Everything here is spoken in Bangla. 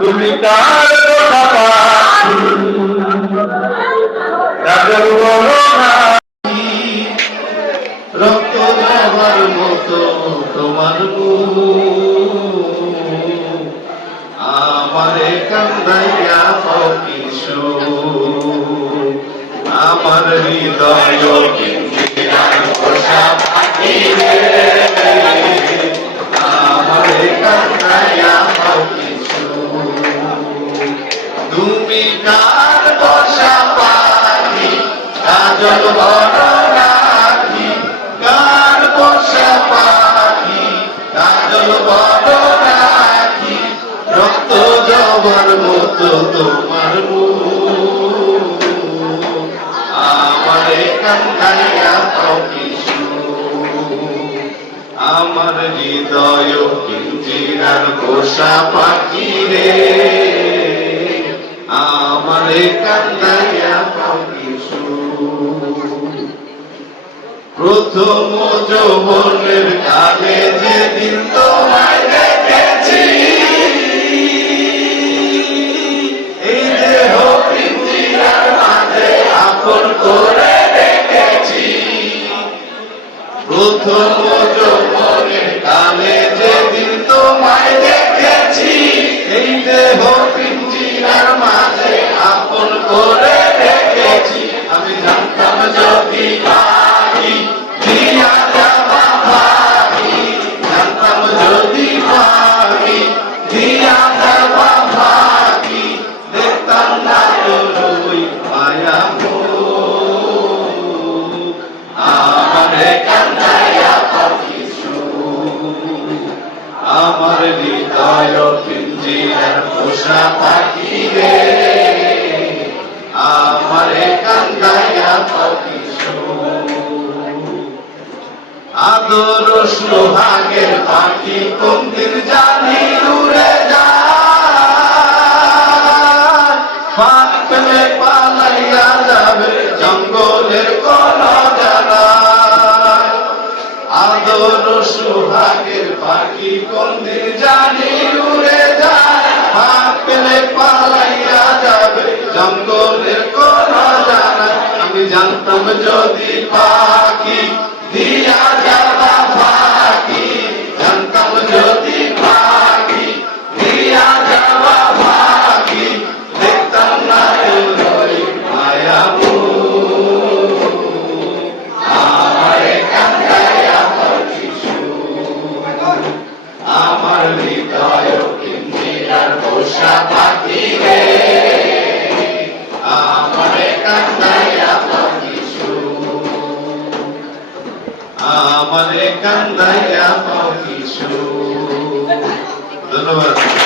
তুমি কার কথা কাজল বড় না রক্ত দেওয়ার মতো তোমার আমারে কান্দাইয়া কিছু আমার হৃদয় আমারে কান্দাইয়া কিছু তুমি কার বসা পাখি কাজল বড় রাখি কার বসা পাখি কাজল বড় রাখি রক্ত জবার মতো তোমার আমারে কান্দাইয়া কিছু আমার হৃদয় পিঞ্জিরার পোষা পাখি রে আমারে কান্দাইয়া কিছু প্রথম যৌবনের কালে যেদিন তোমায় দেখেছি এই দেহ পিঞ্জিরার মাঝে আপন করে রেখেছি প্রথম যৌবনের কালে যেদিন তোমায় দেখেছি এই দেহ পিঞ্জিরার মাঝে আপন করে রেখেছি আমি জানতাম যদি পাখি দিয়া যাবা পাখি জানতাম যদি পাখি দিয়া যাবা পাখি দেখতাম না তোরই মায়া আমারে কান্দাইয়া কিছু আমার হৃদয় পিঞ্জিরার পোষা পাখি রে আমারে কান্দাইয়া কিছু আদর সোহাগের পাখি কোন দিন জানি উড়ে যায় ফাঁক পেলে পালাইয়া যাবে জঙ্গলের কোন জায়গায় আদর সোহাগের পাখি কোন দিন জানি উড়ে যায় ফাঁক পেলে পালাইয়া যাবে জঙ্গলের কোন জায়গায় আমি জানতাম যদি পাখি দিয়া যাবা পাখি জানতাম যদি পাখি দিয়া যাবা পাখি দেখতাম না মায়া আমারে কান্দাইয়া কিছু আমার হৃদয় পিঞ্জিরার পোষা পাখি রে আমারে কান্দাইয়া কিছু আমারে কান্দাইয়া কিছু ধন্যবাদ।